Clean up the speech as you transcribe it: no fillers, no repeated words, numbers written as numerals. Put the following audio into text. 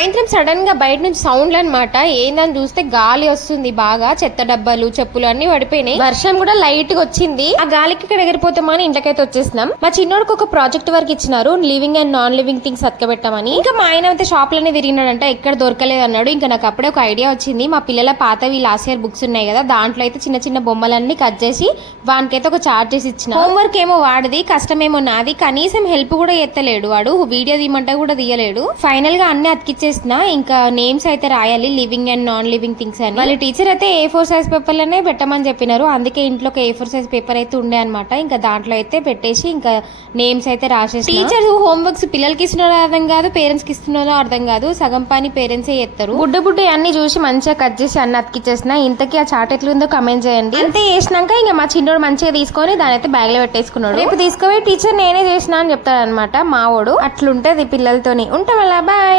సాయంత్రం సడన్ గా బయట నుంచి సౌండ్లు అనమాట. ఏందని చూస్తే గాలి వస్తుంది బాగా, చెత్త డబ్బాలు చెప్పులు అన్ని పడిపోయినాయి. వర్షం కూడా లైట్ గా వచ్చింది. ఆ గాలికి ఇక్కడ ఎగిరిపోతామని ఇంట్లోకైతే వచ్చేసినాం. మా చిన్నోడికి ఒక ప్రాజెక్ట్ వర్క్ ఇచ్చినారు, living and non living things అతకబెట్టామని. ఇంకా మా ఆయన అయితే షాప్ లోనే తిరిగినాడంట, ఎక్కడ దొరకలేదు అన్నాడు. ఇంకా నాకు అప్పుడే ఒక ఐడియా వచ్చింది. మా పిల్లల పాతవి లాస్ట్ ఇయర్ బుక్స్ ఉన్నాయి కదా, దాంట్లో అయితే చిన్న చిన్న బొమ్మలన్నీ కట్ చేసి వానికైతే ఒక చార్ట్ చేసి ఇచ్చిన. హోంవర్క్ ఏమో వాడిది, కష్టమేమో నాది. కనీసం హెల్ప్ కూడా ఎత్తలేడు వాడు, వీడియో తీయమంటే కూడా తీయలేడు. ఫైనల్ గా అన్ని అతికిచ్చేసిన. ఇంకా నేమ్స్ అయితే రాయాలి, living and non living things అని. వాళ్ళ టీచర్ అయితే A4 సైజ్ పేపర్ లోనే పెట్టమని చెప్పినారు. అందుకే ఇంట్లో ఒక A4 సైజ్ పేపర్ అయితే ఉండే అనమాట. ఇంకా దాంట్లో అయితే పెట్టేసి ఇంకా నేమ్స్ అయితే రాసేసి. టీచర్ హోంవర్క్స్ పిల్లలకి ఇస్తున్నారో అర్థం కాదు, పేరెంట్స్ కి ఇస్తున్నారో అర్థం కాదు. సగం పని పేరెంట్స్ చేస్తారు. బుడ్డ అన్ని చూసి మంచిగా కట్ చేసి అన్ని అతికిచ్చేసిన. ఇంతకీ ఆ చాట్ ఎట్లుందో కమెంట్ చేయండి. అంతే చేసినాక ఇంకా మా చిన్నోడు మంచిగా తీసుకొని దాని అయితే బ్యాగ్ లో పెట్టేసుకున్నాడు. రేపు తీసుకుపోయి టీచర్ నేనే చేసిన అని చెప్తాడు అనమాట మావోడు. అట్లుంటది పిల్లలతోని. ఉంటాం అలా, బాయ్.